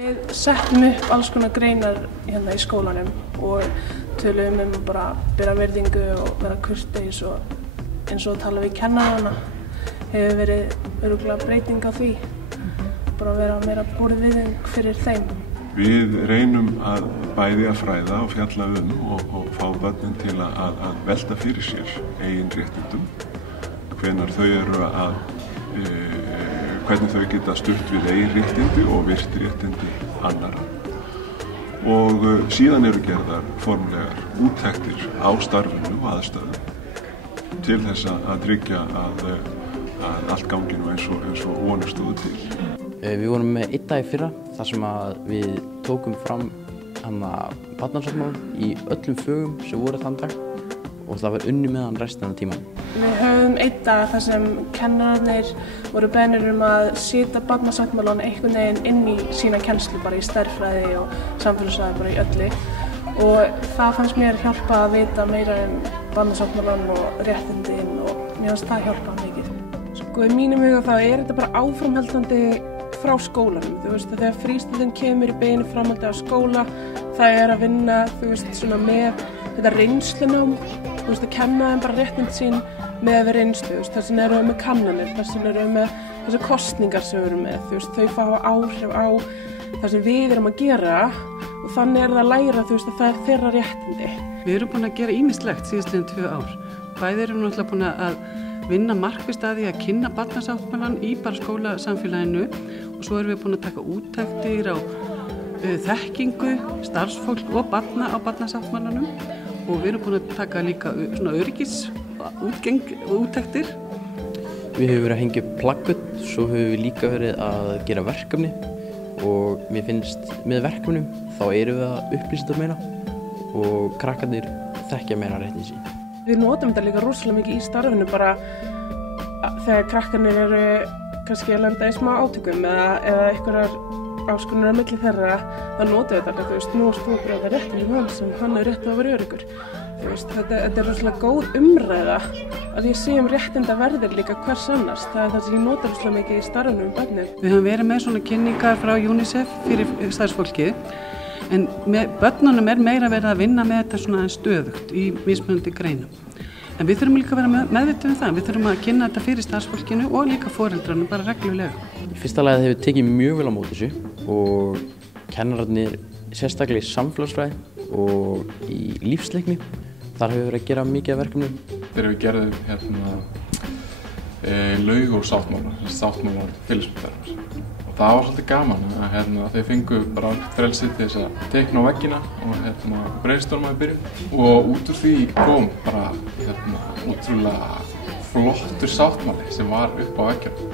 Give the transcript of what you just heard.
Við settum upp alls konar greinar hérna í skólanum og töluðum að bara bera virðingu og vera kurteis og eins og tala við kennarana. Hefur verið örugglega breyting á því, bara vera meira borðvirðing fyrir þeim. Við reynum að bæði að fræða og fjalla og fá börnin til að velta fyrir sér eigin réttindum, hvenær þau eru hvernig þau geta stutt við eigin réttindi og virt réttindi annarra. Og síðan eru gerðar formlegar úttektir á starfinu og aðstæðum til þess að tryggja að allt gangi nú eins og vonir stóðu til. Við vorum með einn dag í fyrra þar sem við tókum fram barnasáttmálann í öllum fögum sem voru þann dag og það var unnið með hann restina af tímanum. Við höfum einn dag þar sem kennararnir voru beðnir að setja barnasáttmálann einhvern veginn inn í sína kennslu bara í stærðfræði og samfélagsfræði bara í öllu og það fannst mér hjálpa að vita meira barnasáttmálann og réttindin og mér fannst það hjálpa mikið. Sko í mínum huga þá þetta bara áframhaldandi frá skólanum, þegar frístundin kemur í beinu framhaldi af skóla, það að vinna, svona með þetta reynslunám, að kenna þeim bara réttind sín með reynslu, þess vegna erum við með kannanir, þess vegna erum við með þessar kosningar sem við erum með, þau fá áhrif á það sem við erum að gera og þannig það að læra, það er þeirra réttindi. Við erum búin að gera ýmislegt síðastliðin 2 ár. Bæði erum við náttúrulega búin að vinna markvisst að því að kynna barnasáttmálann í bara skólasamfélaginu og svo erum við búin að taka úttektir á þekkingu, starfsfólk og barna á barnasáttmálanum og við erum búin að taka líka svona úttektir. Við höfum verið að hengja upp plaggöt, svo höfum við líka verið að gera verkefni og mér finnst með verkefnum þá erum við að upplýsa þetta meira og krakkarnir þekkja meira réttindi sín. Við notum þetta líka rosalega mikið í starfinu bara þegar krakkarnir eru kannski að lenda í smá átökum eða einhverjar áskoranir á milli þeirra, þá notum við þetta, nú ertu að brjóta réttindi mann sem hann rétt að vera öruggur. Þetta rosalega góð umræða að ég sé réttindaverðir líka hvers annars. Það það sem ég nota rosalega mikið í starfinu börnin. Við höfum verið með svona kynningar frá UNICEF fyrir starfsfólkið. En með börnunum meira verið að vinna með þetta svona stöðugt í mismunandi greinum. En við þurfum líka að vera meðvituð það. Við þurfum að kynna þetta fyrir starfsfólkinu og líka foreldrunum bara reglulega. Í fyrsta lagi hefur tekið mjög vel á móti þessu og kennararnir sérstaklega í samfélagsfræði og í lífsleikni. Þar hefur verið að gera mikið af verkefnum. Þegar við gerðum laug og sáttmála félagsmyndarinnar. Það var svolítið gaman að þeir fengu bara frelsið til þess að teikna á veggina og brainstorma í byrjun og út úr því kom bara útrúlega flottur sáttmáli sem var upp á veggjunum.